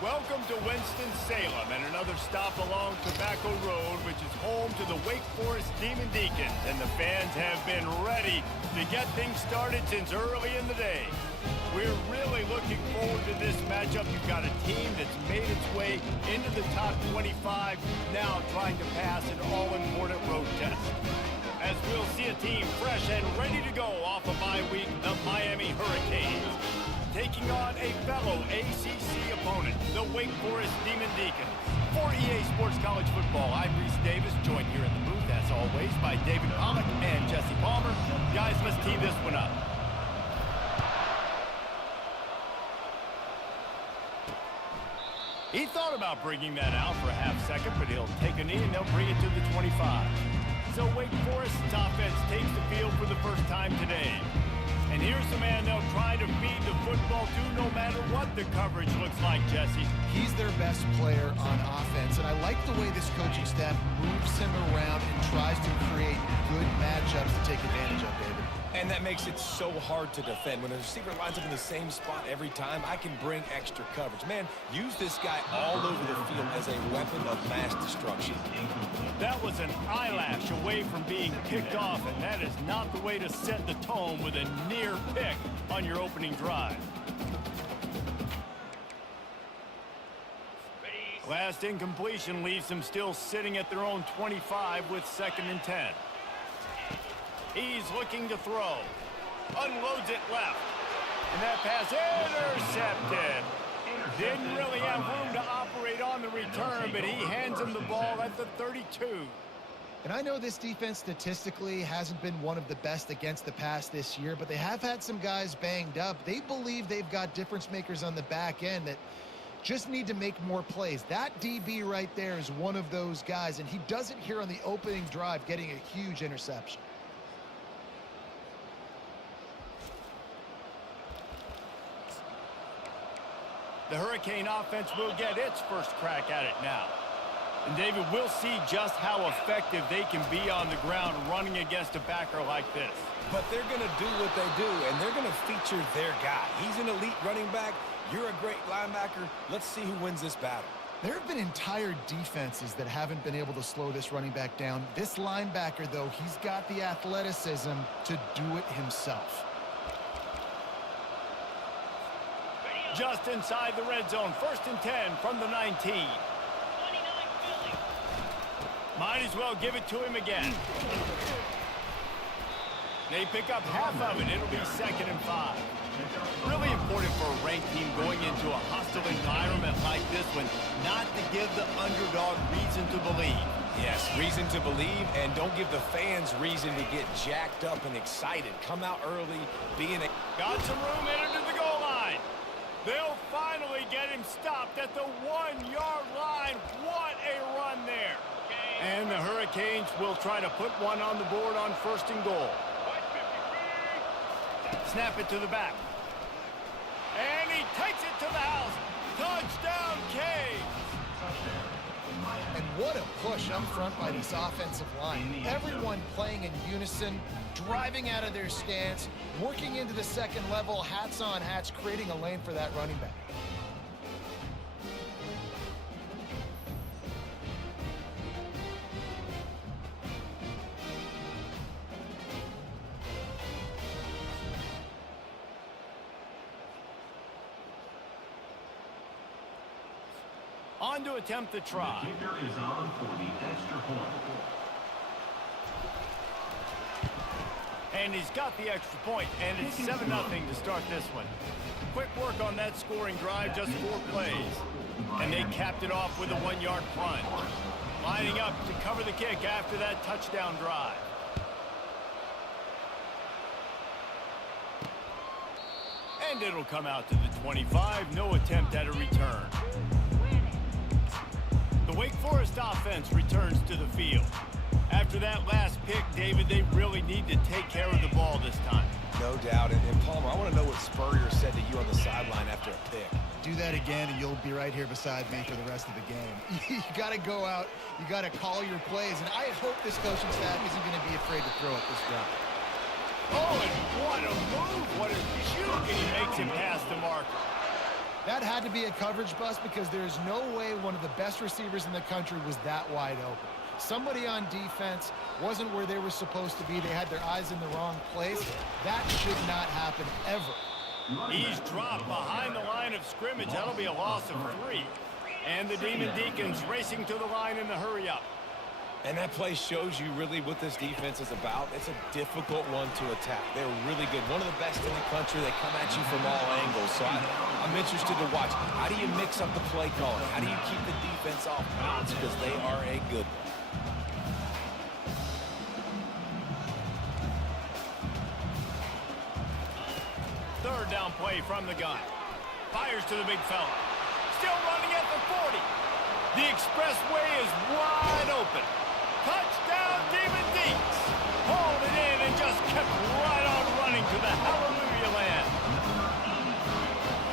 Welcome to Winston-Salem and another stop along Tobacco Road, which is home to the Wake Forest Demon Deacons, and the fans have been ready to get things started since early in the day. We're really looking forward to this matchup. You've got a team that's made its way into the top 25, now trying to pass an all-important road test. As we'll see a team fresh and ready to go off a bye week, the Miami Hurricanes, taking on a fellow ACC opponent, the Wake Forest Demon Deacons. For EA Sports College Football, I'm Reese Davis, joined here in the booth, as always, by David Pollock and Jesse Palmer. Guys, let's tee this one up. He thought about bringing that out for a half second, but he'll take a knee and they'll bring it to the 25. So Wake Forest's offense takes the field for the first time today. And here's the man they'll try to feed the football to no matter what the coverage looks like, Jesse. He's their best player on offense, and I like the way this coaching staff moves him around and tries to create good matchups to take advantage of, David. And that makes it so hard to defend. When a receiver lines up in the same spot every time, I can bring extra coverage. Man, use this guy all over the field as a weapon of mass destruction. That was an eyelash away from being picked off, and that is not the way to set the tone with a near pick on your opening drive. Last incompletion leaves them still sitting at their own 25 with 2nd and 10. He's looking to throw. Unloads it left. And that pass intercepted. Didn't really have room to operate on the return, but he hands him the ball at the 32. And I know this defense statistically hasn't been one of the best against the pass this year, but they have had some guys banged up. They believe they've got difference makers on the back end that just need to make more plays. That DB right there is one of those guys, and he does it here on the opening drive, getting a huge interception. The Hurricane offense will get its first crack at it now. And David, we'll see just how effective they can be on the ground running against a backer like this. But they're going to do what they do, and they're going to feature their guy. He's an elite running back. You're a great linebacker. Let's see who wins this battle. There have been entire defenses that haven't been able to slow this running back down. This linebacker, though, he's got the athleticism to do it himself. Just inside the red zone, 1st and 10 from the 19. Might as well give it to him again. They pick up half of it. It'll be 2nd and 5. Really important for a ranked team going into a hostile environment like this one, not to give the underdog reason to believe. Yes, reason to believe, and don't give the fans reason to get jacked up and excited. Come out early, being a... Got some room in to the goal line. They'll finally get him stopped at the 1-yard line. What a run there. And the Hurricanes will try to put one on the board on 1st and goal. Snap it to the back. And he takes it to the house. Touchdown, Canes. And what a push up front by this offensive line. Everyone playing in unison, driving out of their stance, working into the 2nd level, hats on hats, creating a lane for that running back. On to attempt the try. The kicker is on for the extra point. And he's got the extra point, and it's 7-0 to start this one. Quick work on that scoring drive, just 4 plays. And they capped it off with a 1-yard plunge. Lining up to cover the kick after that touchdown drive. And it'll come out to the 25. No attempt at a return. The Wake Forest offense returns to the field. After that last pick, David, they really need to take care of the ball this time. No doubt. And Palmer, I want to know what Spurrier said to you on the sideline after a pick. Do that again, and you'll be right here beside me for the rest of the game. You got to go out. You got to call your plays, and I hope this coaching staff isn't going to be afraid to throw it this drive. Oh, and what a move. What a juke, and he makes him past the marker. That had to be a coverage bust because there's no way one of the best receivers in the country was that wide open. Somebody on defense wasn't where they were supposed to be. They had their eyes in the wrong place. That should not happen ever. He's dropped behind the line of scrimmage. That'll be a loss of 3. And the Demon Deacons racing to the line in the hurry-up. And that play shows you really what this defense is about. It's a difficult one to attack. They're really good. One of the best in the country. They come at you from all angles. So I'm interested to watch. How do you mix up the play calling? How do you keep the defense off balance? Because they are a good one. Third down play from the gun. Fires to the big fella. Still running at the 40. The expressway is wide open. Touchdown, Demon Deacs. Hauled it in and just kept right on running to the hallelujah land.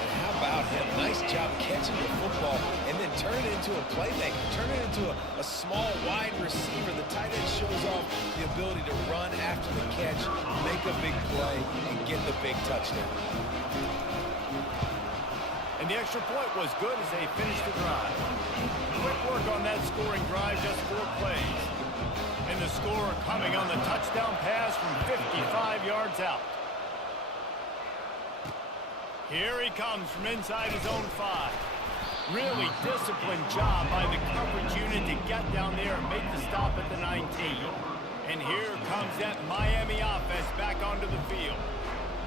And how about him? Nice job catching the football and then turn it into a playmaker. Turn it into a small, wide receiver. The tight end shows off the ability to run after the catch, make a big play, and get the big touchdown. And the extra point was good as they finished the drive. Quick work on that scoring drive, just 4 plays. And the score coming on the touchdown pass from 55 yards out. Here he comes from inside his own 5. Really disciplined job by the coverage unit to get down there and make the stop at the 19. And here comes that Miami offense back onto the field.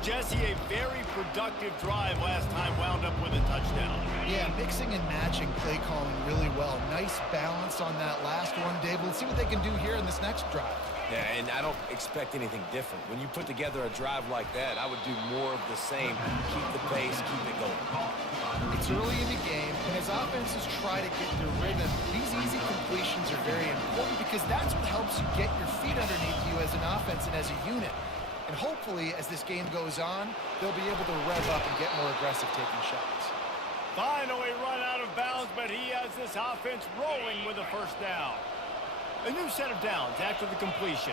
Jesse, a very productive drive last time wound up with a touchdown. Yeah, mixing and matching play calling really well. Nice balance on that last one, Dave. Let's see what they can do here in this next drive. Yeah, and I don't expect anything different. When you put together a drive like that, I would do more of the same. Keep the pace, keep it going. It's early in the game, and as offenses try to get their rhythm, these easy completions are very important because that's what helps you get your feet underneath you as an offense and as a unit. And hopefully, as this game goes on, they'll be able to rev up and get more aggressive taking shots. Finally run out of bounds, but he has this offense rolling with a first down. A new set of downs after the completion.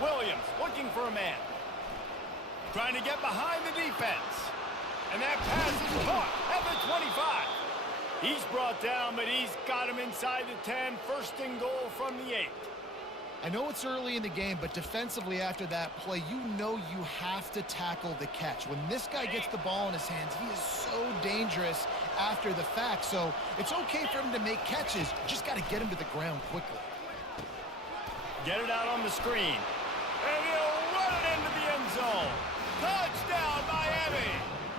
Williams looking for a man. Trying to get behind the defense. And that pass is caught at the 25. He's brought down, but he's got him inside the 10. First and goal from the 8. I know it's early in the game, but defensively after that play, you know you have to tackle the catch. When this guy gets the ball in his hands, he is so dangerous after the fact. So it's okay for him to make catches. You just got to get him to the ground quickly. Get it out on the screen. And he'll run it into the end zone. Touchdown, Miami!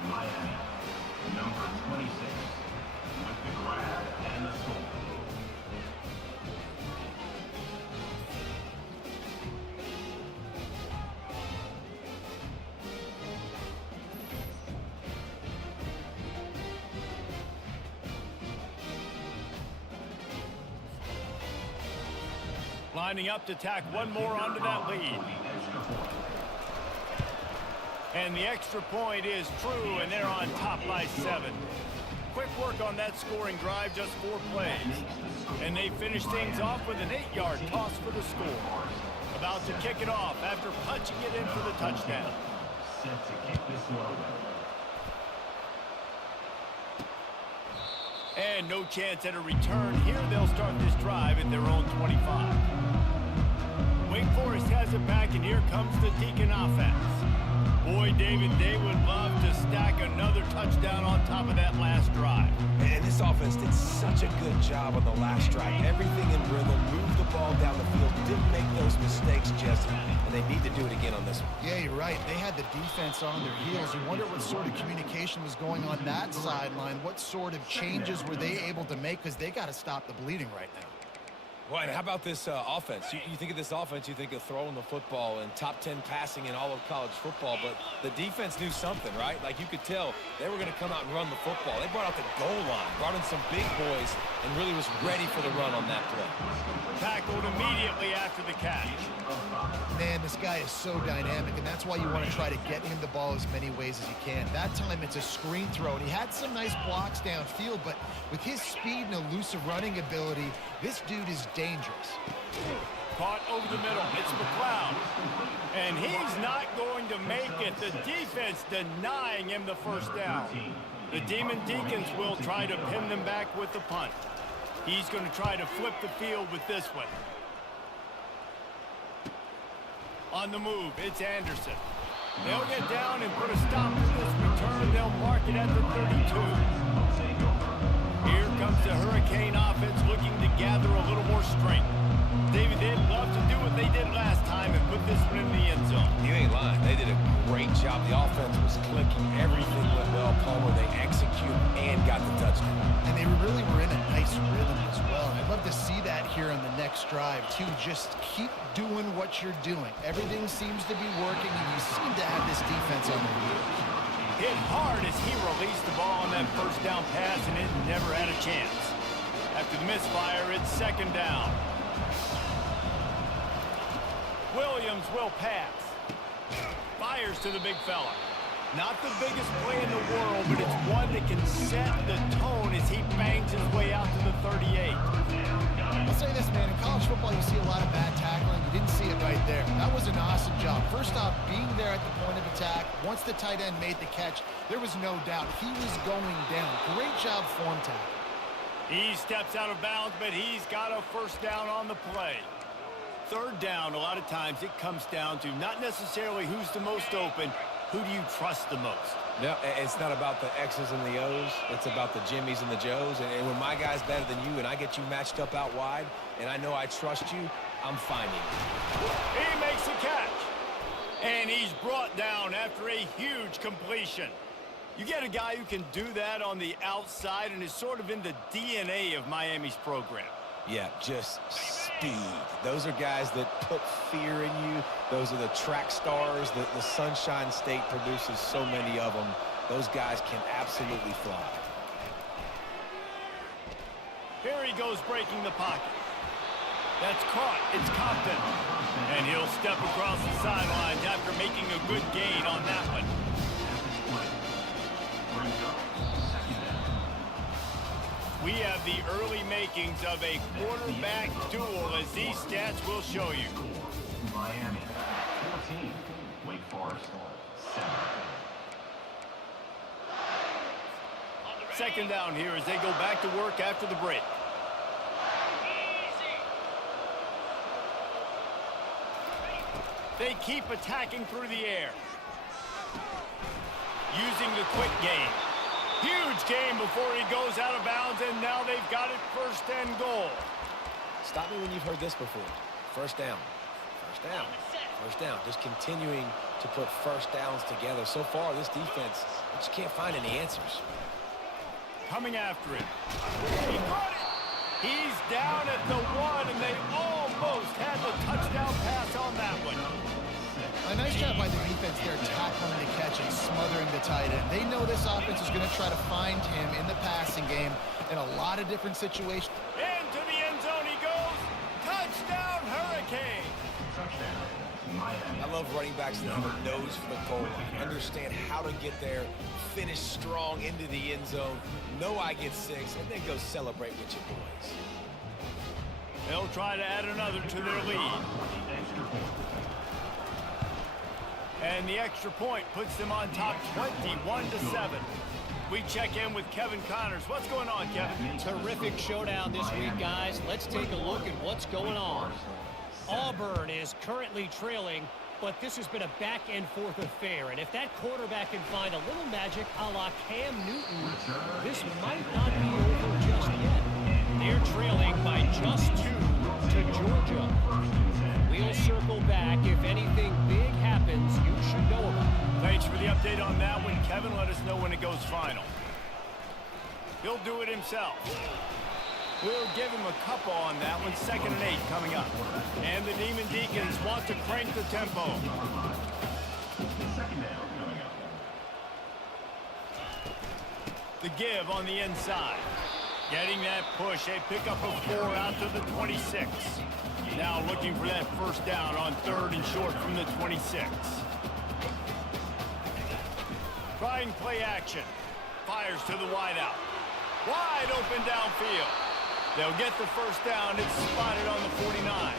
Miami, number 26, with the grab and the score. Lining up to tack one more onto that lead. And the extra point is true, and they're on top by 7. Quick work on that scoring drive, just 4 plays. And they finish things off with an 8-yard toss for the score. About to kick it off after punching it in for the touchdown. Set to kick this one away. And no chance at a return here. They'll start this drive at their own 25. Wake Forest has it back, and here comes the Deacon offense. Boy, David, they would love to stack another touchdown on top of that last drive. And this offense did such a good job on the last drive. Everything in rhythm, moved the ball down the field, didn't make those mistakes, Jesse. And they need to do it again on this one. Yeah, you're right. They had the defense on their heels. You wonder what sort of communication was going on that sideline. What sort of changes were they able to make? Because they got to stop the bleeding right now. Well, and how about this offense? You think of this offense, you think of throwing the football and top 10 passing in all of college football, but the defense knew something, right? Like you could tell they were going to come out and run the football. They brought out the goal line, brought in some big boys, and really was ready for the run on that play. Tackled immediately after the catch. Man, this guy is so dynamic, and that's why you want to try to get him the ball as many ways as you can. That time it's a screen throw, and he had some nice blocks downfield, but with his speed and elusive running ability, this dude is dangerous. Caught over the middle. It's McLeod. And he's not going to make it. The defense denying him the first down. The Demon Deacons will try to pin them back with the punt. He's going to try to flip the field with this one. On the move, it's Anderson. They'll get down and put a stop to this return. They'll mark it at the 32. Here comes the Hurricane offense looking to gather a little more strength. David, they'd love to do what they did last time and put this one in the end zone. You ain't lying. They did a great job. The offense was clicking. Everything went well. Palmer, they executed and got the touchdown. And they really were in a nice rhythm as well. I'd love to see that here on the next drive, too. Just keep doing what you're doing. Everything seems to be working, and you seem to have this defense on their heels. Hit hard as he released the ball on that first down pass, and it never had a chance. After the misfire, it's second down. Williams will pass. Fires to the big fella. Not the biggest play in the world, but it's one that can set the tone as he bangs his way out to the 38. I'll say this, man. In college football, you see a lot of bad tackling. You didn't see it right there. That was an awesome job. First off, being there at the point of attack. Once the tight end made the catch, there was no doubt he was going down. Great job form tackle. He steps out of bounds, but he's got a first down on the play. Third down, a lot of times it comes down to not necessarily who's the most open, who do you trust the most? No, it's not about the X's and the O's. It's about the Jimmies and the Joes. And when my guy's better than you and I get you matched up out wide and I know I trust you, I'm finding you. He makes a catch. And he's brought down after a huge completion. You get a guy who can do that on the outside and is sort of in the DNA of Miami's program. Yeah, just speed. Those are guys that put fear in you. Those are the track stars that the Sunshine State produces so many of them. Those guys can absolutely fly. Here he goes breaking the pocket. That's caught. It's Compton. And he'll step across the sidelines after making a good gain on that one. We have the early makings of a quarterback duel, as these stats will show you. Miami, 14. Wake Forest, 7. Second down here as they go back to work after the break. They keep attacking through the air. Using the quick game. Huge game before he goes out of bounds, and now they've got it first and goal. Stop me when you've heard this before. First down. First down. First down. Just continuing to put first downs together. So far, this defense, I just can't find any answers. Coming after him. He caught it. He's down at the 1, and they almost had the touchdown pass on that one. A nice job by the defense there, tackling the catch and smothering the tight end. They know this offense is going to try to find him in the passing game in a lot of different situations. Into the end zone he goes. Touchdown, Hurricane. I love running backs that have a nose for the goal line. Understand how to get there, finish strong into the end zone, know I get 6, and then go celebrate with your boys. They'll try to add another to their lead. And the extra point puts them on top 21-7. We check in with Kevin Connors. What's going on, Kevin? Terrific showdown this week, guys. Let's take a look at what's going on. Auburn is currently trailing, but this has been a back-and-forth affair. And if that quarterback can find a little magic a la Cam Newton, this might not be over just yet. They're trailing by just 2 to Georgia. We'll circle back. If anything big happens, you should know about it. Thanks for the update on that one, Kevin. Let us know when it goes final. He'll do it himself. We'll give him a couple on that one. 2nd and 8 coming up. And the Demon Deacons want to crank the tempo. The give on the inside. Getting that push. A pickup of 4 out to the 26. Now looking for that first down on 3rd and short from the 26. Trying play action. Fires to the wideout. Wide open downfield. They'll get the first down. It's spotted on the 49.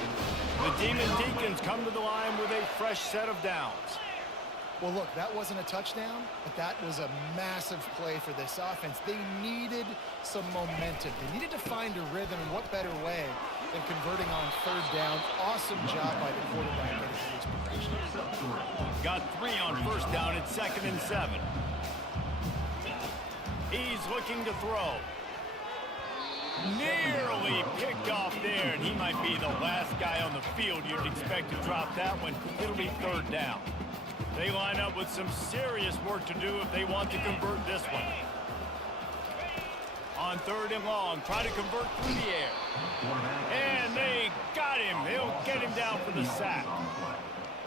The Demon Deacons come to the line with a fresh set of downs. Well, look, that wasn't a touchdown, but that was a massive play for this offense. They needed some momentum. They needed to find a rhythm, and what better way than converting on 3rd down. Awesome job by the quarterback getting his progression. Got 3 on 1st down. It's 2nd and 7. He's looking to throw. Nearly picked off there, and he might be the last guy on the field you'd expect to drop that one. It'll be 3rd down. They line up with some serious work to do if they want to convert this one. On 3rd and long, try to convert through the air. And they got him. They'll get him down for the sack.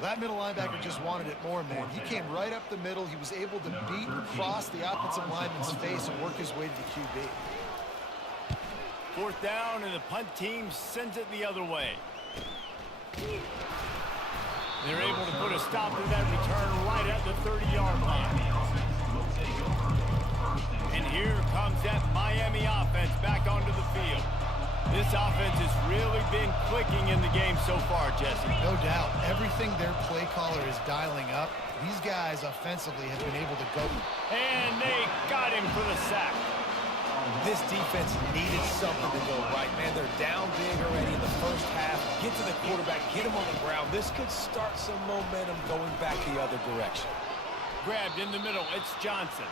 That middle linebacker just wanted it more, man. He came right up the middle. He was able to beat across the offensive lineman's face and work his way to the QB. 4th down, and the punt team sends it the other way. They're able to put a stop to that return right at the 30-yard line. And here comes that Miami offense back onto the field. This offense has really been clicking in the game so far, Jesse. No doubt. Everything their play caller is dialing up, these guys offensively have been able to go. And they got him for the sack. This defense needed something to go right, man. They're down big already in the first half. Get to the quarterback, get him on the ground. This could start some momentum going back the other direction. Grabbed in the middle, it's Johnson.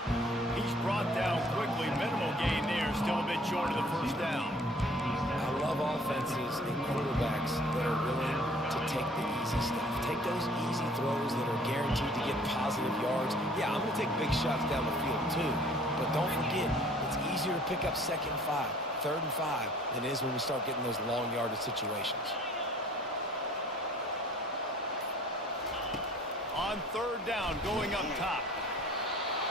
He's brought down quickly. Minimal gain there, still a bit short of the first down. I love offenses and quarterbacks that are willing to take the easy stuff. Take those easy throws that are guaranteed to get positive yards. Yeah, I'm going to take big shots down the field too. But don't forget, it's easier to pick up 2nd and 5, 3rd and 5 than it is when we start getting those long yardage situations. On 3rd down, going up top.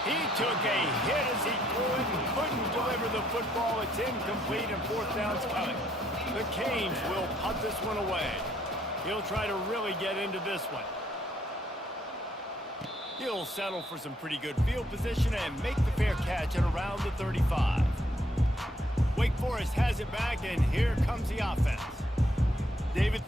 He took a hit as he threw it and couldn't deliver the football. It's incomplete, and 4th down's coming. The Canes will punt this one away. He'll try to really get into this one. He'll settle for some pretty good field position and make the fair catch at around the 35. Wake Forest has it back, and here comes the offense. David.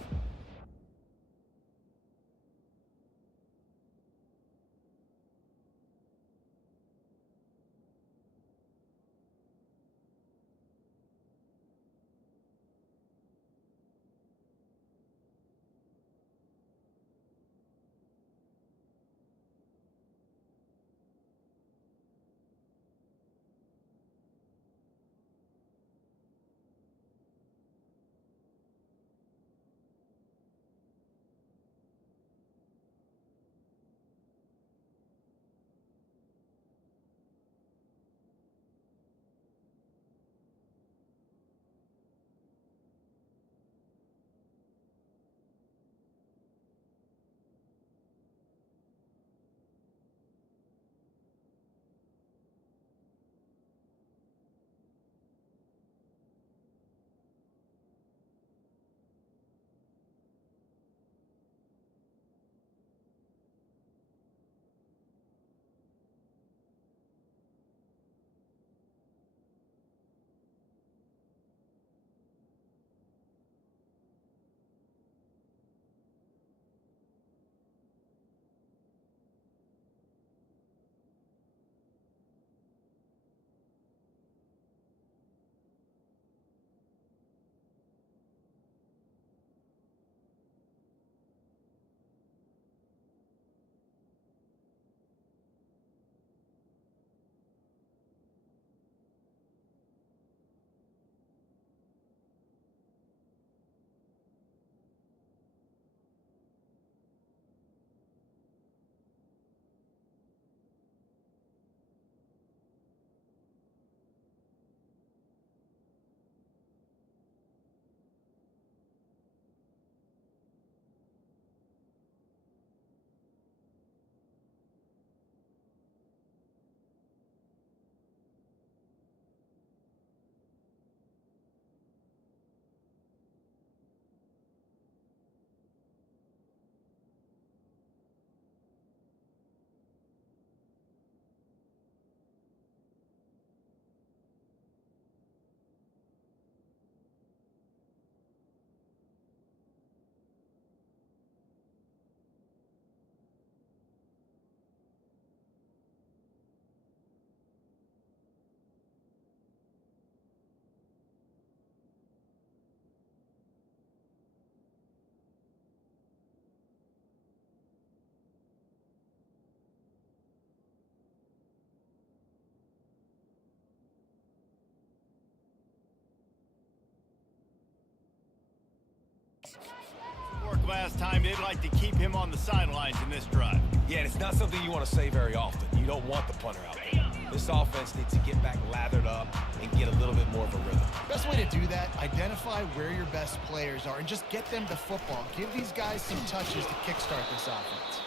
last time they'd like to keep him on the sidelines in this drive. Yeah, and it's not something you want to say very often. You don't want the punter out there. This offense needs to get back lathered up and get a little bit more of a rhythm. Best way to do that, identify where your best players are and just get them the football. Give these guys some touches to kickstart this offense.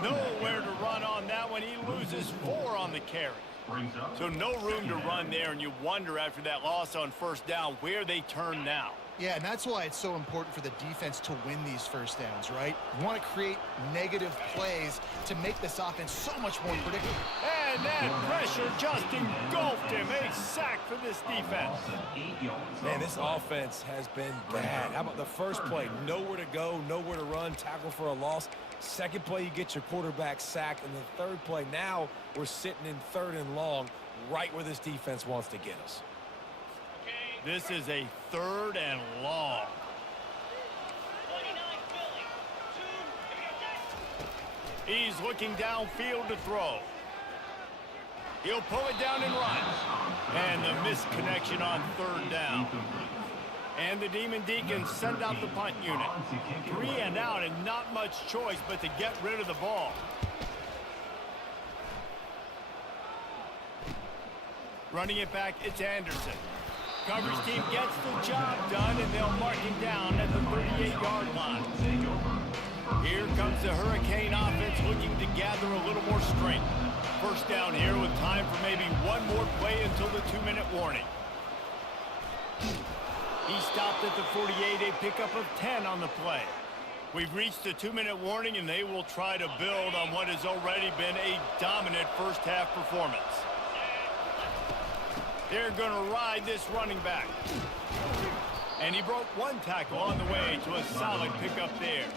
Nowhere to run on that one. He loses 4 on the carry. So no room to run there, and you wonder after that loss on first down where they turn now. Yeah, and that's why it's so important for the defense to win these first downs, right? You want to create negative plays to make this offense so much more predictable. And that pressure just engulfed him. A sack for this defense. Man, this offense has been bad. How about the first play? Nowhere to go, nowhere to run, tackle for a loss. Second play, you get your quarterback sacked. And the third play, now we're sitting in 3rd and long, right where this defense wants to get us. This is a 3rd and long. He's looking downfield to throw. He'll pull it down and run. And the misconnection on 3rd down. And the Demon Deacons send out the punt unit. 3 and out, and not much choice but to get rid of the ball. Running it back, it's Anderson. Coverage team gets the job done, and they'll mark him down at the 38-yard line. Here comes the Hurricane offense looking to gather a little more strength. First down here with time for maybe one more play until the 2-minute warning. He stopped at the 48, a pickup of 10 on the play. We've reached the 2-minute warning, and they will try to build on what has already been a dominant first-half performance. They're going to ride this running back. And he broke 1 tackle on the way to a solid pickup there.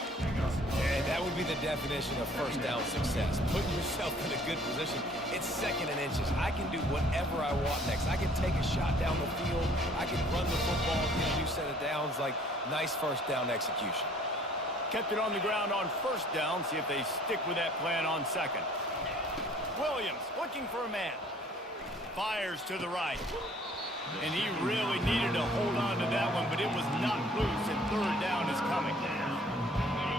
And that would be the definition of first down success. Putting yourself in a good position. It's 2nd and inches. I can do whatever I want next. I can take a shot down the field. I can run the football, get a new set of downs. Like, nice first down execution. Kept it on the ground on first down. See if they stick with that plan on 2nd. Williams looking for a man. Fires to the right. And he really needed to hold on to that one, but it was not loose, and 3rd down is coming.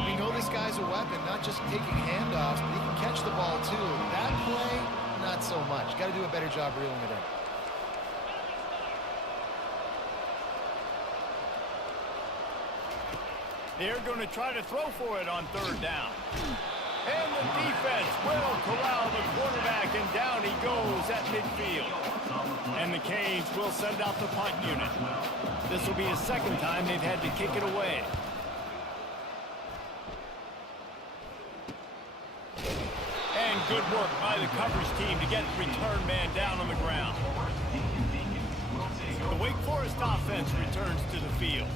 We know this guy's a weapon, not just taking handoffs, but he can catch the ball too. That play, not so much. Got to do a better job reeling it in. They're going to try to throw for it on 3rd down. And the defense will corral the quarterback, and down he goes at midfield. And the Canes will send out the punt unit. This will be a 2nd time they've had to kick it away. And good work by the coverage team to get the return man down on the ground. The Wake Forest offense returns to the field.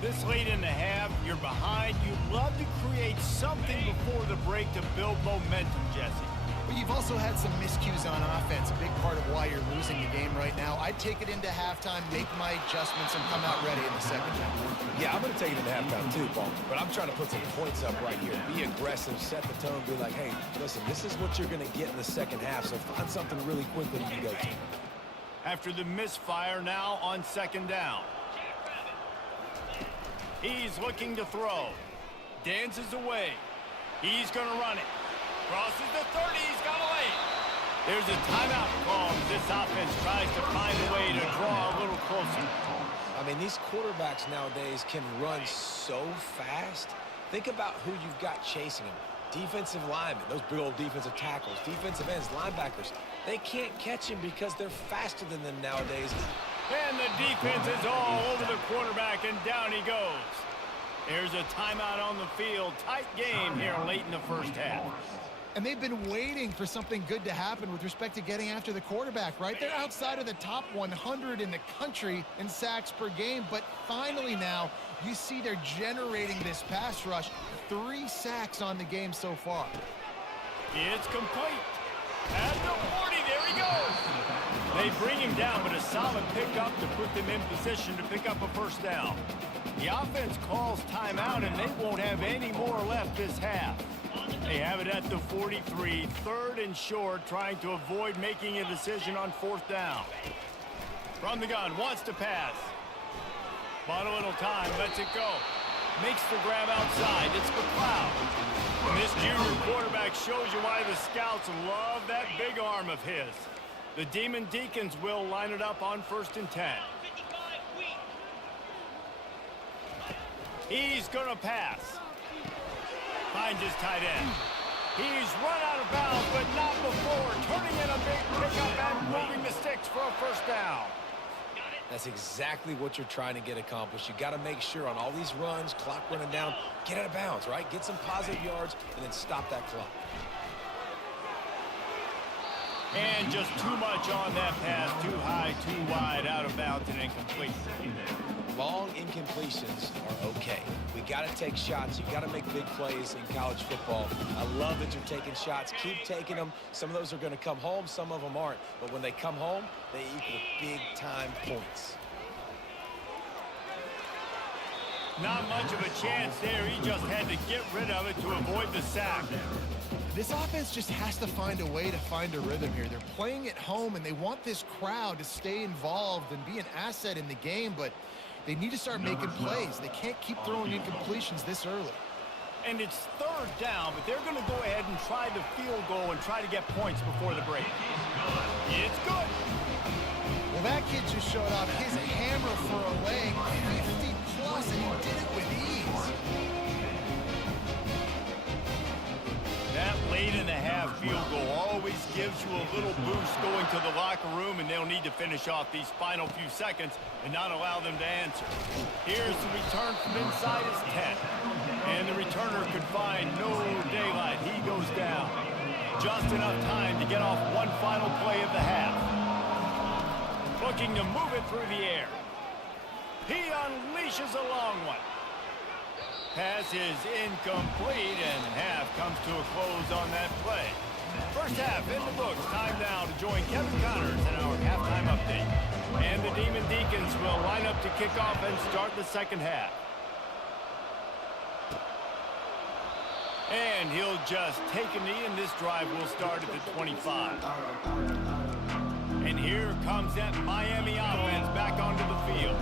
This late in the half, you're behind. You love to create something before the break to build momentum, Jesse. But you've also had some miscues on offense, a big part of why you're losing the game right now. I'd take it into halftime, make my adjustments, and come out ready in the 2nd half. Yeah, I'm going to take it into halftime too, Paul. But I'm trying to put some points up right here. Be aggressive, set the tone, be like, hey, listen, this is what you're going to get in the 2nd half, so find something really quickly you can go to. After the misfire now on 2nd down. He's looking to throw. Dances away. He's going to run it. Crosses the 30. He's got away. There's a timeout call as this offense tries to find a way to draw a little closer. I mean, these quarterbacks nowadays can run so fast. Think about who you've got chasing them. Defensive linemen, those big old defensive tackles, defensive ends, linebackers. They can't catch him because they're faster than them nowadays. And the defense is all over the quarterback, and down he goes. There's a timeout on the field. Tight game here late in the first half. And they've been waiting for something good to happen with respect to getting after the quarterback, right? They're outside of the top 100 in the country in sacks per game, but finally now you see they're generating this pass rush. 3 sacks on the game so far. It's complete. At the 40, there he goes. They bring him down, but a solid pickup to put them in position to pick up a first down. The offense calls timeout, and they won't have any more left this half. They have it at the 43, 3rd and short, trying to avoid making a decision on 4th down. From the gun, wants to pass. Bought a little time, lets it go. Makes the grab outside. It's McLeod. And this junior quarterback shows you why the scouts love that big arm of his. The Demon Deacons will line it up on 1st and 10. He's going to pass. Finds his tight end. He's run out of bounds, but not before. Turning in a big pickup and moving the sticks for a 1st down. That's exactly what you're trying to get accomplished. You got to make sure on all these runs, clock running down, get out of bounds, right? Get some positive yards and then stop that clock. And just too much on that pass. Too high, too wide, out of bounds, and incomplete. Long incompletions are okay. We got to take shots. You got to make big plays in college football. I love that you're taking shots. Keep taking them. Some of those are going to come home. Some of them aren't. But when they come home, they equal big-time points. Not much of a chance there. He just had to get rid of it to avoid the sack. This offense just has to find a way to find a rhythm here. They're playing at home, and they want this crowd to stay involved and be an asset in the game, but they need to start making plays. They can't keep throwing incompletions this early. And it's 3rd down, but they're going to go ahead and try the field goal and try to get points before the break. It's good. Well, that kid just showed off his hammer for a leg, 50-plus, and he did it with ease. That late-in-the-half field goal always gives you a little boost going to the locker room, and they'll need to finish off these final few seconds and not allow them to answer. Here's the return from inside his 10. And the returner could find no daylight. He goes down. Just enough time to get off one final play of the half. Looking to move it through the air. He unleashes a long one. Pass is incomplete, and half comes to a close on that play. 1st half in the books. Time now to join Kevin Connors in our halftime update. And the Demon Deacons will line up to kick off and start the 2nd half. And he'll just take a knee, and this drive will start at the 25. And here comes that Miami offense back onto the field.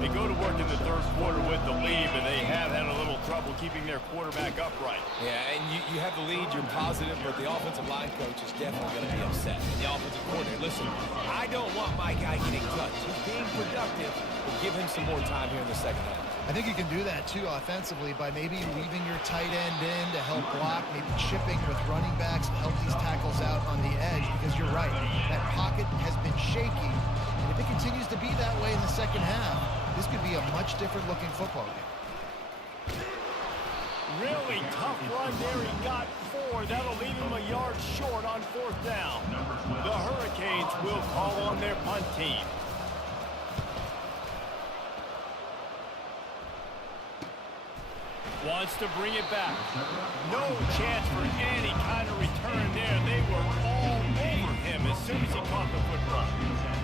They go to work in the 3rd quarter with the lead, but they have had a little trouble keeping their quarterback upright. Yeah, and you have the lead, you're positive, but the offensive line coach is definitely going to be upset. And the offensive coordinator, listen, I don't want my guy getting touched. He's being productive, but give him some more time here in the 2nd half. I think you can do that, too, offensively, by maybe leaving your tight end in to help block, maybe chipping with running backs to help these tackles out on the edge, because you're right, that pocket has been shaky, and if it continues to be that way in the 2nd half, this could be a much different-looking football game. Really tough run there. He got 4. That'll leave him a yard short on 4th down. The Hurricanes will call on their punt team. Wants to bring it back. No chance for any kind of return there. They were all over him as soon as he caught the football.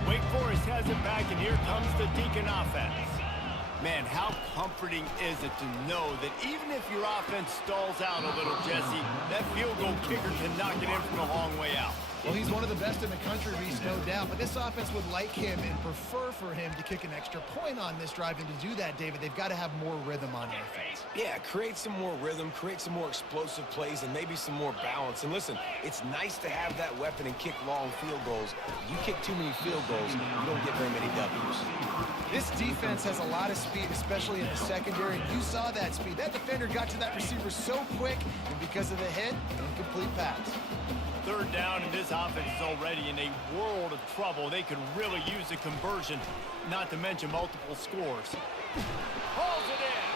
Wake Forest has it back, and here comes the Deacon offense. Man, how comforting is it to know that even if your offense stalls out a little, Jesse, that field goal kicker can knock it in from a long way out. Well, he's one of the best in the country, Reese, no doubt. But this offense would like him and prefer for him to kick an extra point on this drive. And to do that, David, they've got to have more rhythm on offense. Yeah, create some more rhythm, create some more explosive plays, and maybe some more balance. And listen, it's nice to have that weapon and kick long field goals. You kick too many field goals, you don't get very many W's. This defense has a lot of speed, especially in the secondary. You saw that speed. That defender got to that receiver so quick, and because of the hit, incomplete pass. 3rd down, and this offense is already in a world of trouble. They could really use a conversion, not to mention multiple scores. Pulls it in.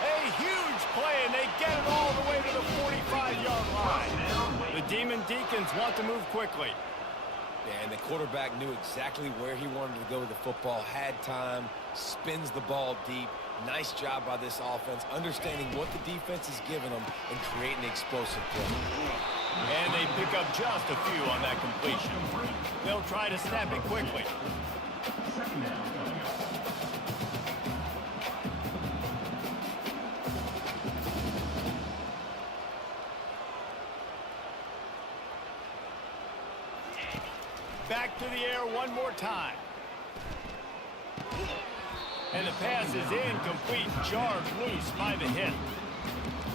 A huge play, and they get it all the way to the 45-yard line. The Demon Deacons want to move quickly. Yeah, and the quarterback knew exactly where he wanted to go with the football, had time, spins the ball deep. Nice job by this offense, understanding what the defense is giving them and creating explosive play. And they pick up just a few on that completion. They'll try to snap it quickly. Back to the air one more time. And the pass is incomplete, charged loose by the hit.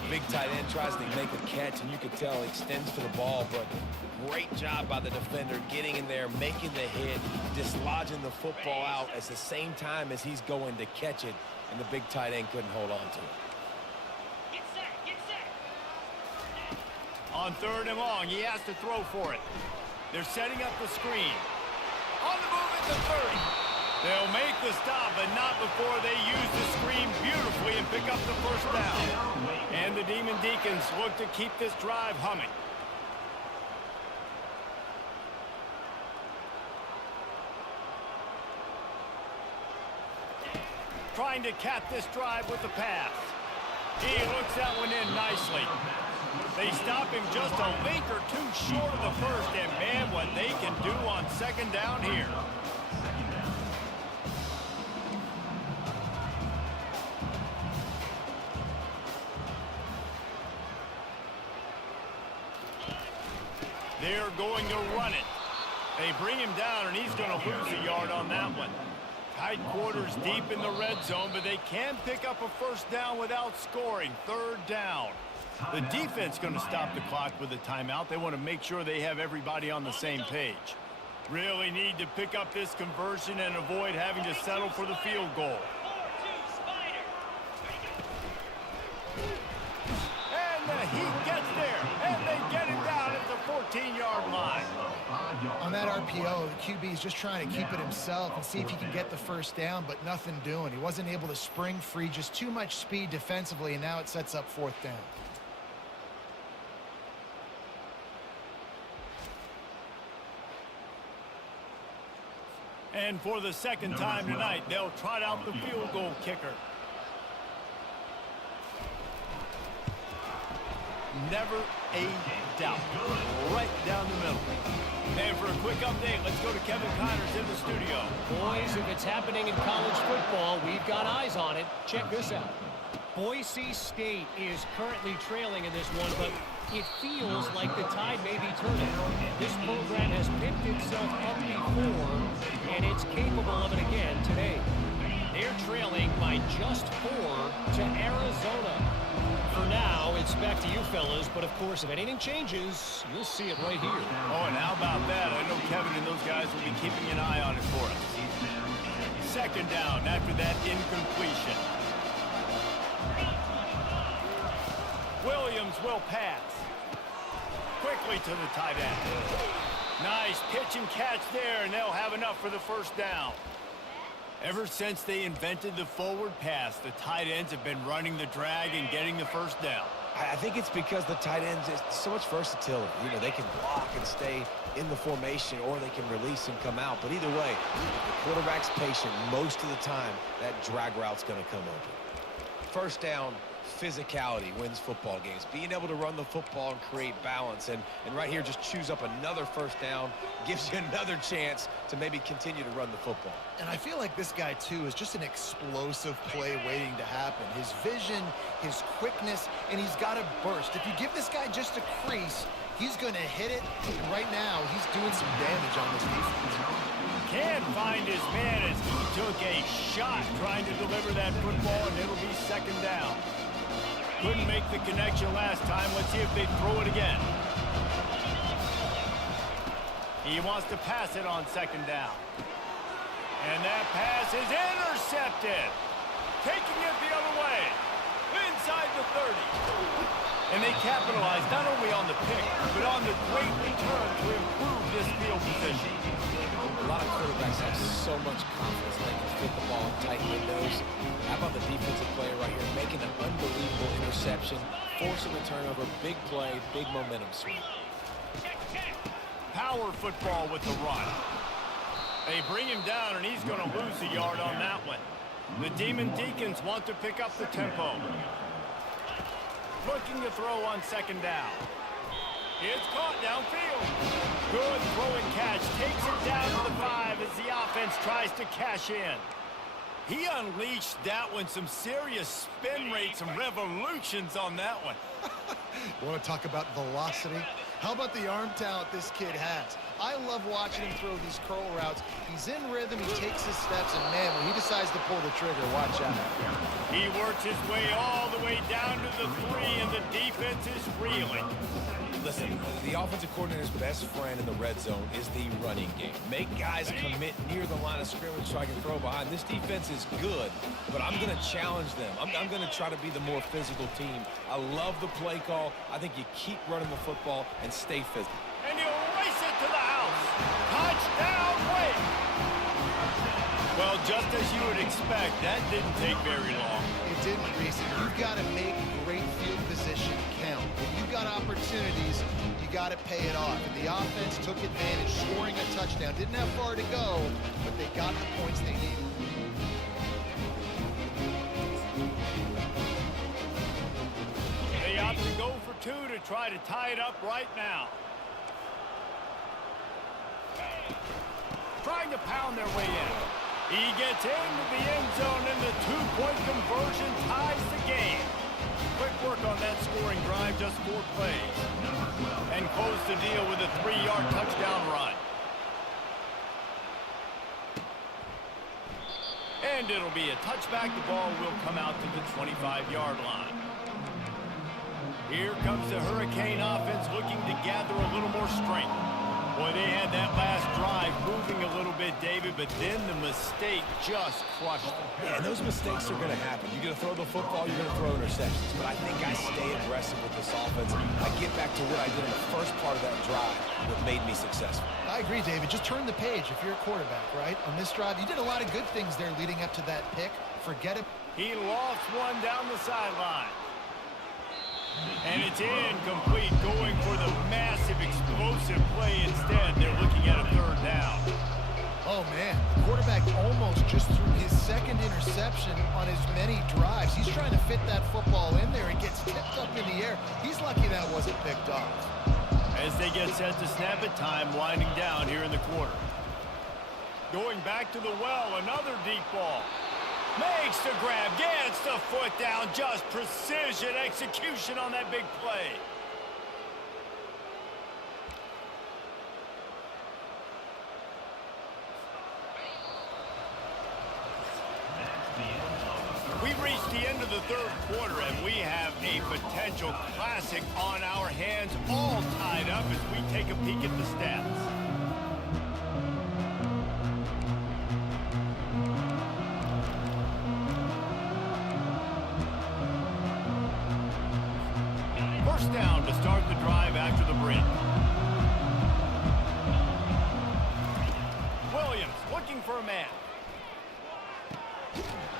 Big tight end tries to make a catch, and you can tell he extends for the ball, but great job by the defender getting in there, making the hit, dislodging the football out at the same time as he's going to catch it, and the big tight end couldn't hold on to it. On 3rd and long, he has to throw for it. They're setting up the screen. On the move at the 30. They'll make the stop, but not before they use the screen beautifully and pick up the first down. And the Demon Deacons look to keep this drive humming. Trying to cap this drive with the pass. He looks that one in nicely. They stop him just a link or two short of the first, and man, what they can do on 2nd down here. They're going to run it. They bring him down, and he's going to lose a yard on that one. Tight quarters deep in the red zone, but they can pick up a first down without scoring. 3rd down. The defense going to stop the clock with a timeout. They want to make sure they have everybody on the same page. Really need to pick up this conversion and avoid having to settle for the field goal. And he gets there, and they get him down at the 14-yard line. On that RPO, the QB is just trying to keep it himself and see if he can get the first down, but nothing doing. He wasn't able to spring free, just too much speed defensively, and now it sets up 4th down. And for the 2nd time tonight, they'll trot out the field goal kicker. Never a doubt. Right down the middle. And for a quick update, let's go to Kevin Connors in the studio. Boys, if it's happening in college football, we've got eyes on it. Check this out. Boise State is currently trailing in this one, but it feels like the tide may be turning. This program has picked itself up before, and it's capable of it again today. They're trailing by just 4 to Arizona. For now, it's back to you fellas, but of course, if anything changes, you'll see it right here. Oh, and how about that? I know Kevin and those guys will be keeping an eye on it for us. 2nd down after that incompletion. Williams will pass. Quickly to the tight end. Nice pitch and catch there, and they'll have enough for the first down. Ever since they invented the forward pass, the tight ends have been running the drag and getting the first down. I think it's because the tight ends, it's so much versatility. You know, they can block and stay in the formation, or they can release and come out. But either way, if the quarterback's patient, most of the time, that drag route's going to come open. 1st down, physicality wins football games. Being able to run the football and create balance. And right here, just choose up another 1st down, gives you another chance to maybe continue to run the football. And I feel like this guy, too, is just an explosive play waiting to happen. His vision, his quickness, and he's got a burst. If you give this guy just a crease, he's going to hit it. And right now, he's doing some damage on this defense. Can't find his man as he took a shot trying to deliver that football, and it'll be 2nd down. Couldn't make the connection last time. Let's see if they throw it again. He wants to pass it on 2nd down. And that pass is intercepted. Taking it the other way. Inside the 30. And they capitalized not only on the pick, but on the great return to improve this field position. A lot of quarterbacks have so much confidence they can fit the ball in tight windows. How about the defensive player right here making an unbelievable interception, forcing a turnover, big play, big momentum swing. Power football with the run. They bring him down, and he's going to lose a yard on that one. The Demon Deacons want to pick up the tempo. Looking to throw on 2nd down. It's caught downfield. Good throw and catch. Takes it down to the 5 as the offense tries to cash in. He unleashed that one. Some serious spin rates, some revolutions on that one. You want to talk about velocity? How about the arm talent this kid has? I love watching him throw these curl routes. He's in rhythm, he takes his steps, and man, when he decides to pull the trigger, watch out. He works his way all the way down to the 3, and the defense is reeling. Listen, the offensive coordinator's best friend in the red zone is the running game. Make guys commit near the line of scrimmage so I can throw behind. This defense is good, but I'm going to challenge them. I'm going to try to be the more physical team. I love the play call. I think you keep running the football and stay physical. And he'll race it to the house. Touchdown, Wake! Well, just as you would expect, that didn't take very long. It didn't, Reese. You've got to make great field position count. If you've got opportunities, you got to pay it off. And the offense took advantage, scoring a touchdown. Didn't have far to go, but they got the points they needed. They opt to go for 2 to try to tie it up right now. Trying to pound their way in. He gets into the end zone, and the 2-point conversion ties the game. Quick work on that scoring drive, just 4 plays. And close the deal with a 3-yard touchdown run. And it'll be a touchback. The ball will come out to the 25-yard line. Here comes the Hurricane offense looking to gather a little more strength. Boy, they had that last drive moving a little bit, David, but then the mistake just crushed them. Yeah, and those mistakes are going to happen. You're going to throw the football, you're going to throw interceptions. But I think I stay aggressive with this offense. I get back to what I did in the first part of that drive that made me successful. I agree, David. Just turn the page if you're a quarterback, right? On this drive, you did a lot of good things there leading up to that pick. Forget it. He lofts one down the sideline. And it's incomplete, going for the massive explosive play instead. They're looking at a 3rd down. Oh, man. The quarterback almost just threw his 2nd interception on as many drives. He's trying to fit that football in there. It gets tipped up in the air. He's lucky that wasn't picked off. As they get set to snap it, time winding down here in the quarter. Going back to the well, another deep ball. Makes the grab, gets the foot down, just precision execution on that big play. We've reached the end of the 3rd quarter, and we have a potential classic on our hands, all tied up as we take a peek at the stats. First down to start the drive after the break. Williams looking for a man.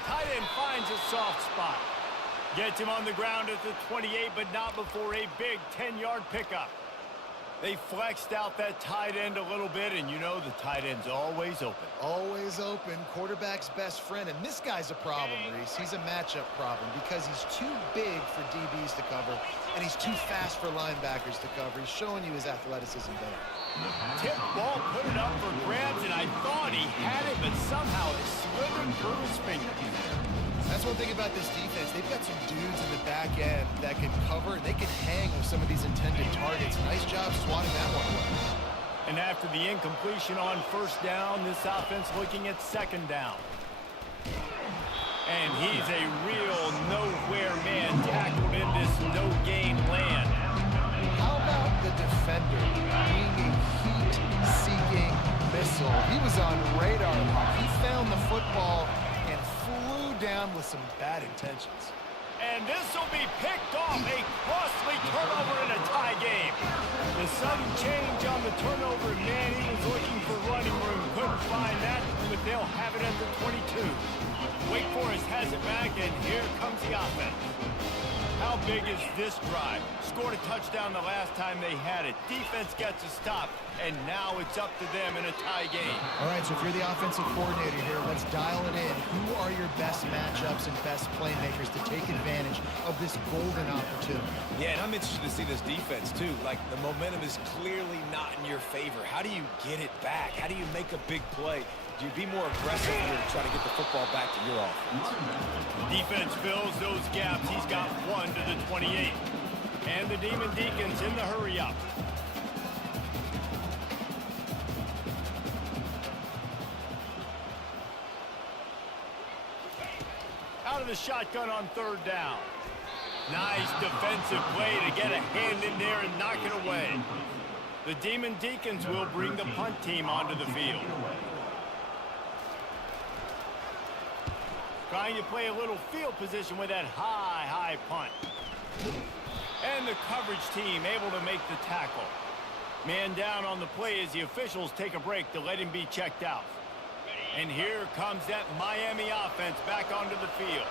Tight end finds a soft spot. Gets him on the ground at the 28, but not before a big 10-yard pickup. They flexed out that tight end a little bit, and you know the tight end's always open. Always open, quarterback's best friend. And this guy's a problem, Reese. He's a matchup problem because he's too big for DBs to cover, and he's too fast for linebackers to cover. He's showing you his athleticism there. Tip ball, put it up for grabs, and I thought he had it, but somehow it slithered through his fingers. That's one thing about this defense. They've got some dudes in the back end that can cover, and they can hang with some of these intended targets. Nice job swatting that one away. And after the incompletion on 1st down, this offense looking at 2nd down. And he's a real nowhere man tackled in this no-gain land. How about the defender being a heat-seeking missile? He was on radar lock. He found the football and flew down with some bad intentions. And this will be picked off. A costly turnover in a tie game. The sudden change on the turnover, man, he was looking for running room. Couldn't find that, but they'll have it at the 22. Wake Forest has it back, and here comes the offense. How big is this drive? Scored a touchdown the last time they had it. Defense gets a stop, and now it's up to them in a tie game. All right, so if you're the offensive coordinator here, let's dial it in. Who are your best matchups and best playmakers to take advantage of this golden opportunity? Yeah, and I'm interested to see this defense, too. Like, the momentum is clearly not in your favor. How do you get it back? How do you make a big play? Do you be more aggressive here to try to get the football back to your offense? Defense fills those gaps. He's got 1 to the 28. And the Demon Deacons in the hurry up. out of the shotgun on third down. Nice defensive play to get a hand in there and knock it away. The Demon Deacons will bring the punt team onto the field. Trying to play a little field position with that high punt. And the coverage team able to make the tackle. Man down on the play as the officials take a break to let him be checked out. And here comes that Miami offense back onto the field.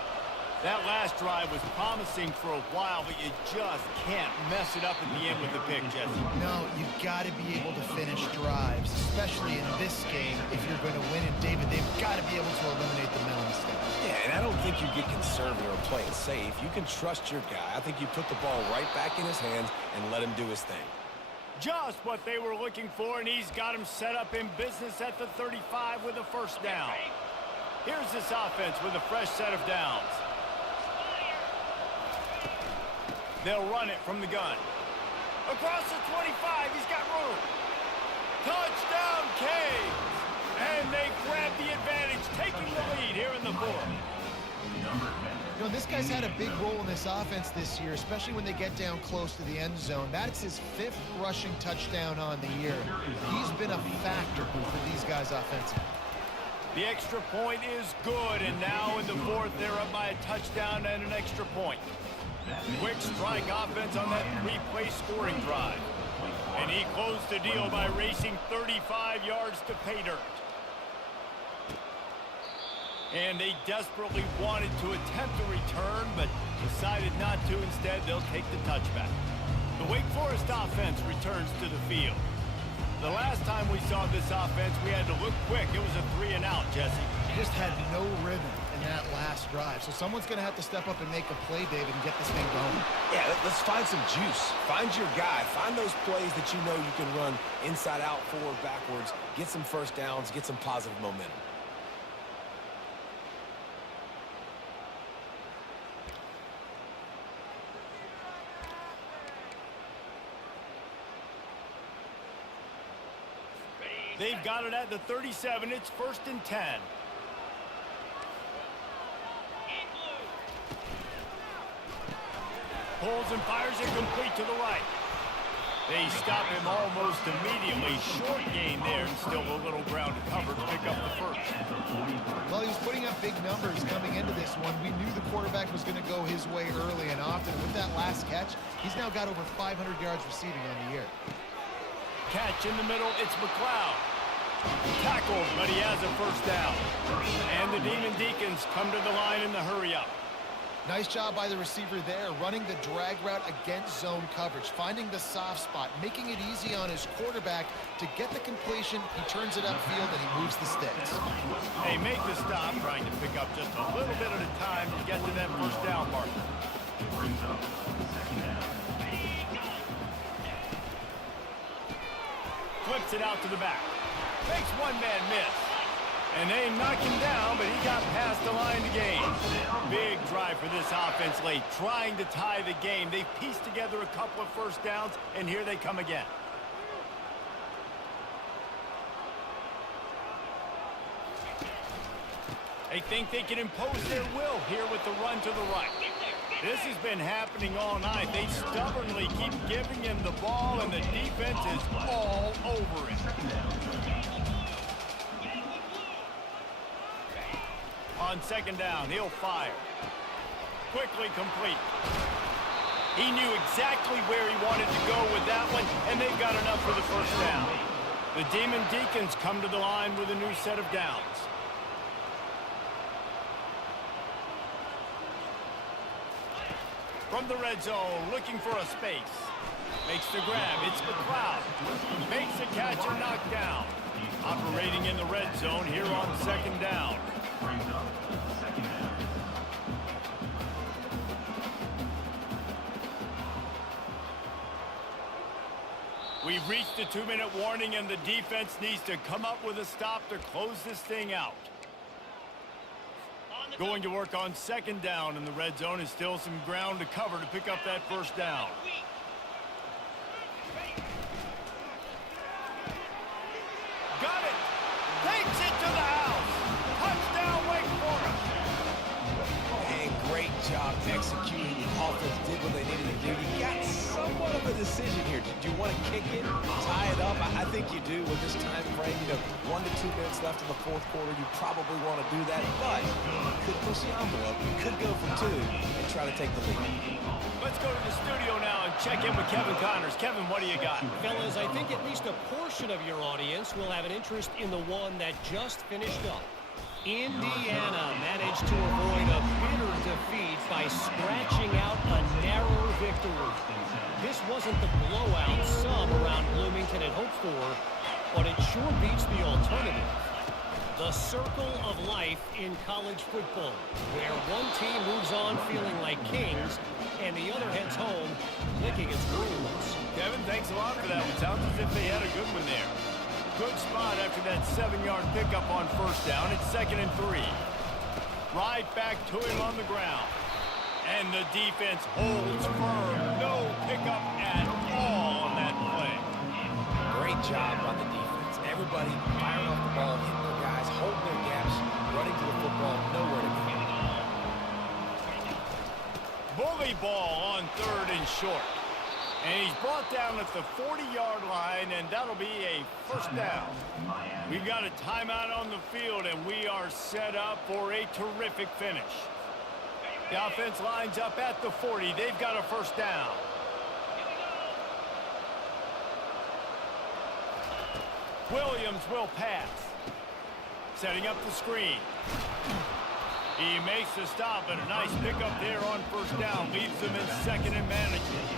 That last drive was promising for a while, but you just can't mess it up at the end with the pick, Jesse. No, you've got to be able to finish drives, especially in this game if you're going to win. And, David, they've got to be able to eliminate the mental mistakes. Yeah, and I don't think you get conservative or play it safe. You can trust your guy. I think you put the ball right back in his hands and let him do his thing. Just what they were looking for, and he's got him set up in business at the 35 with a first down. Here's this offense with a fresh set of downs. They'll run it from the gun. Across the 25, he's got room. Touchdown, Canes! And they grab the advantage, taking the lead here in the fourth. You know, this guy's had a big role in this offense this year, especially when they get down close to the end zone. That's his 5th rushing touchdown on the year. He's been a factor for these guys offensively. The extra point is good, and now in the fourth, they're up by a touchdown and an extra point. Quick strike offense on that 3-play scoring drive. And he closed the deal by racing 35 yards to pay dirt. And they desperately wanted to attempt a return, but decided not to. Instead, they'll take the touchback. The Wake Forest offense returns to the field. The last time we saw this offense, we had to look quick. It was a 3-and-out, Jesse. Just had no rhythm in that last drive. So someone's going to have to step up and make a play, David, and get this thing going. Yeah, let's find some juice. Find your guy. Find those plays that you know you can run inside out, forward, backwards. Get some first downs. Get some positive momentum. They've got it at the 37. It's 1st and 10. Pulls and fires it complete to the right. They stop him almost immediately. Short gain there, and still a little ground to cover to pick up the first. Well, he was putting up big numbers coming into this one. We knew the quarterback was going to go his way early and often. With that last catch, he's now got over 500 yards receiving on the year. Catch in the middle, it's McLeod. Tackled, but he has a first down. And the Demon Deacons come to the line in the hurry-up. Nice job by the receiver there, running the drag route against zone coverage, finding the soft spot, making it easy on his quarterback to get the completion. He turns it upfield, and he moves the sticks. They make the stop, trying to pick up just a little bit at a time to get to that first down mark. Flips it out to the back. Makes one man miss. And they knock him down, but he got past the line to gain. Big drive for this offense late, trying to tie the game. They've pieced together a couple of first downs, and here they come again. They think they can impose their will here with the run to the right. This has been happening all night. They stubbornly keep giving him the ball, and the defense is all over it. On 2nd down, he'll fire. Quickly complete. He knew exactly where he wanted to go with that one, and they've got enough for the first down. The Demon Deacons come to the line with a new set of downs. From the red zone, looking for a space. Makes the grab, it's McLeod. Makes the catch and knocked down. Operating in the red zone here on 2nd down. We've reached the 2-minute warning, and the defense needs to come up with a stop to close this thing out. Going to work on 2nd down, and the red zone is still some ground to cover to pick up that first down. Got it! Takes it to the house! Touchdown, Wake Forest! executed. The offense did what they needed to do. You got somewhat of a decision here. Do you want to kick it, tie it up? I think you do with this time frame. 1 to 2 minutes left in the fourth quarter. You probably want to do that, but you could push the envelope. You could go for 2 and try to take the lead. Let's go to the studio now and check in with Kevin Connors. Kevin, what do you got? Fellas, I think at least a portion of your audience will have an interest in the one that just finished up. Indiana managed to avoid a bitter defeat by scratching out a narrow victory. This wasn't the blowout some around Bloomington had hoped for, but it sure beats the alternative. The circle of life in college football, where one team moves on feeling like kings and the other heads home licking its wounds. Kevin, thanks a lot for that one. Sounds as if they had a good one there. Good spot after that 7-yard pickup on first down. It's 2nd and 3. Right back to him on the ground. And the defense holds firm. No pickup at all on that play. Great job by the defense. Everybody firing off the ball, hitting their guys, holding their gaps, running to the football, nowhere to go. Bully ball on 3rd and short. And he's brought down at the 40-yard line, and that'll be a first down. We've got a timeout on the field, and we are set up for a terrific finish. The offense lines up at the 40. They've got a first down. Williams will pass. Setting up the screen. He makes the stop, and a nice pickup there on first down. Leaves them in 2nd and management.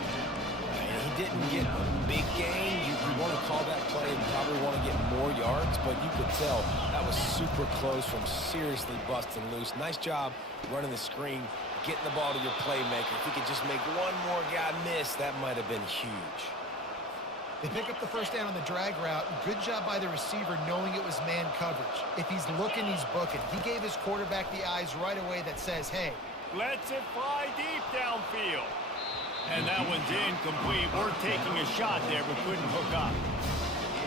He didn't get a big gain. You want to call that play and probably want to get more yards, but you could tell that was super close from seriously busting loose. Nice job running the screen, getting the ball to your playmaker. If he could just make one more guy miss, that might have been huge. They pick up the first down on the drag route. Good job by the receiver knowing it was man coverage. If he's looking, he's booking. He gave his quarterback the eyes right away that says, hey. Lets it fly deep downfield. And that one's incomplete. We're taking a shot there, but couldn't hook up.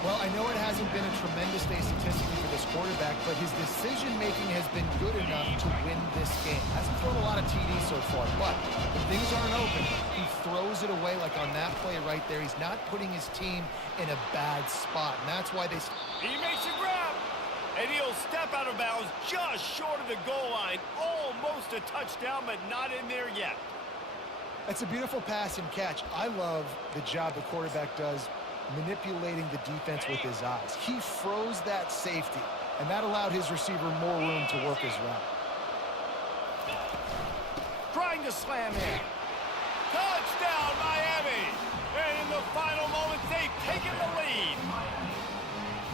Well, I know it hasn't been a tremendous day statistically for this quarterback, but his decision-making has been good enough to win this game. Hasn't thrown a lot of TDs so far, but when things aren't open, he throws it away like on that play right there. He's not putting his team in a bad spot, and that's why they... He makes a grab, and he'll step out of bounds just short of the goal line. Almost a touchdown, but not in there yet. That's a beautiful pass and catch. I love the job the quarterback does manipulating the defense with his eyes. He froze that safety, and that allowed his receiver more room to work his route. Trying to slam in. Touchdown, Miami! And in the final moments, they've taken the lead.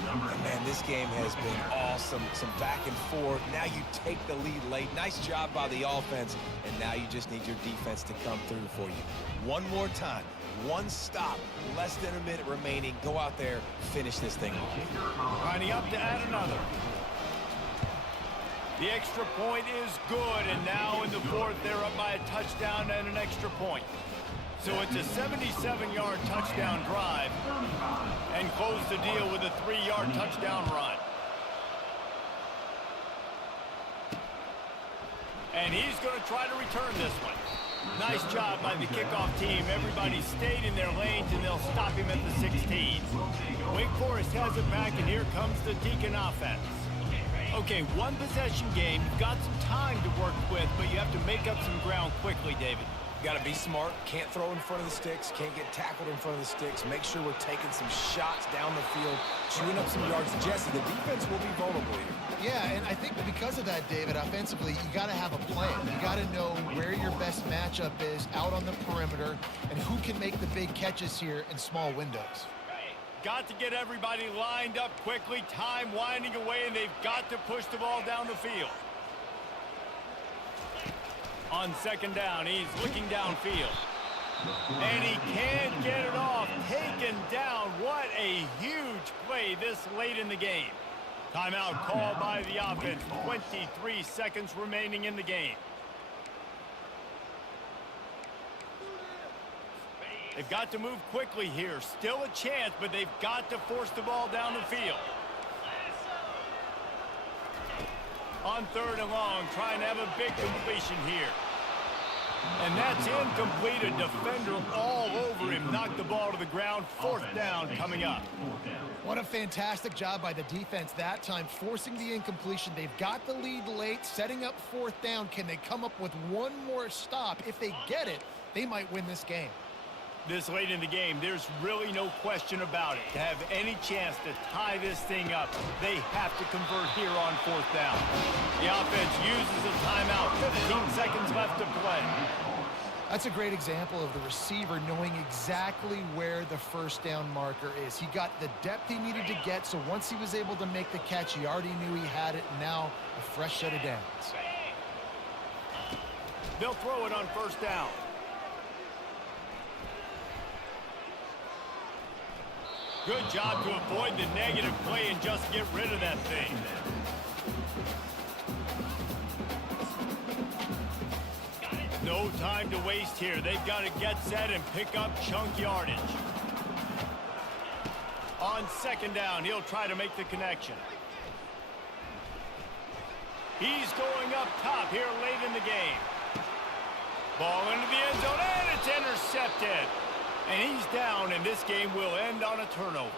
And man, this game has been awesome. Some back and forth. Now you take the lead late. Nice job by the offense. And now you just need your defense to come through for you. One more time. One stop. Less than a minute remaining. Go out there. Finish this thing off. Lining up to add another. The extra point is good. And now in the fourth, they're up by a touchdown and an extra point. So it's a 77-yard touchdown drive and close the deal with a 3-yard touchdown run. And he's going to try to return this one. Nice job by the kickoff team. Everybody stayed in their lanes, and they'll stop him at the 16. Wake Forest has it back, and here comes the Deacon offense. Okay, one possession game. You've got some time to work with, but you have to make up some ground quickly, David. Got to be smart. Can't throw in front of the sticks. Can't get tackled in front of the sticks. Make sure we're taking some shots down the field, chewing up some yards. Jesse, the defense will be vulnerable here. Yeah, and I think because of that, David, offensively, you got to have a plan. You got to know where your best matchup is out on the perimeter and who can make the big catches here in small windows. Got to get everybody lined up quickly. Time winding away, and they've got to push the ball down the field. On second down, he's looking downfield. And he can't get it off. Taken down. What a huge play this late in the game. Timeout called by the offense. 23 seconds remaining in the game. They've got to move quickly here. Still a chance, but they've got to force the ball down the field. On third and long, trying to have a big completion here. And that's incomplete. A defender all over him. Knocked the ball to the ground. Fourth down coming up. What a fantastic job by the defense that time, forcing the incompletion. They've got the lead late, setting up fourth down. Can they come up with one more stop? If they get it, they might win this game. This late in the game, there's really no question about it. To have any chance to tie this thing up, they have to convert here on fourth down. The offense uses a timeout. 15 seconds left to play. That's a great example of the receiver knowing exactly where the first down marker is. He got the depth he needed to get, so once he was able to make the catch, he already knew he had it. Now a fresh set of downs. They'll throw it on first down. Good job to avoid the negative play and just get rid of that thing. No time to waste here. They've got to get set and pick up chunk yardage. On second down, he'll try to make the connection. He's going up top here late in the game. Ball into the end zone, and it's intercepted. And he's down, and this game will end on a turnover.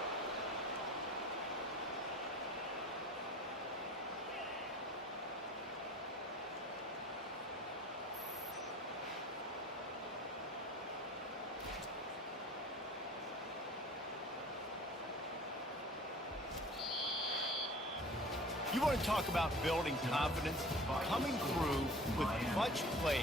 You want to talk about building confidence? Coming through with clutch plays,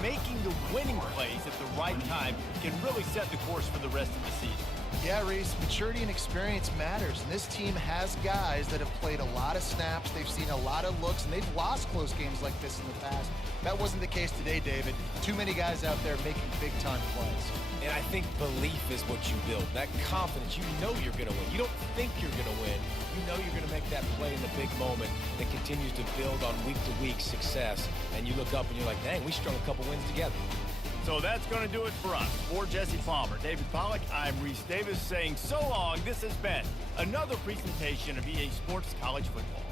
making the winning plays at the right time can really set the course for the rest of the season. Yeah, Reese, maturity and experience matters. And this team has guys that have played a lot of snaps. They've seen a lot of looks, and they've lost close games like this in the past. That wasn't the case today, David. Too many guys out there making big-time plays. And I think belief is what you build. That confidence, you know you're going to win. You don't think you're going to win. You know you're going to make that play in the big moment that continues to build on week-to-week success. And you look up and you're like, dang, we strung a couple wins together. So that's going to do it for us. For Jesse Palmer, David Pollack, I'm Reese Davis saying so long. This has been another presentation of EA Sports College Football.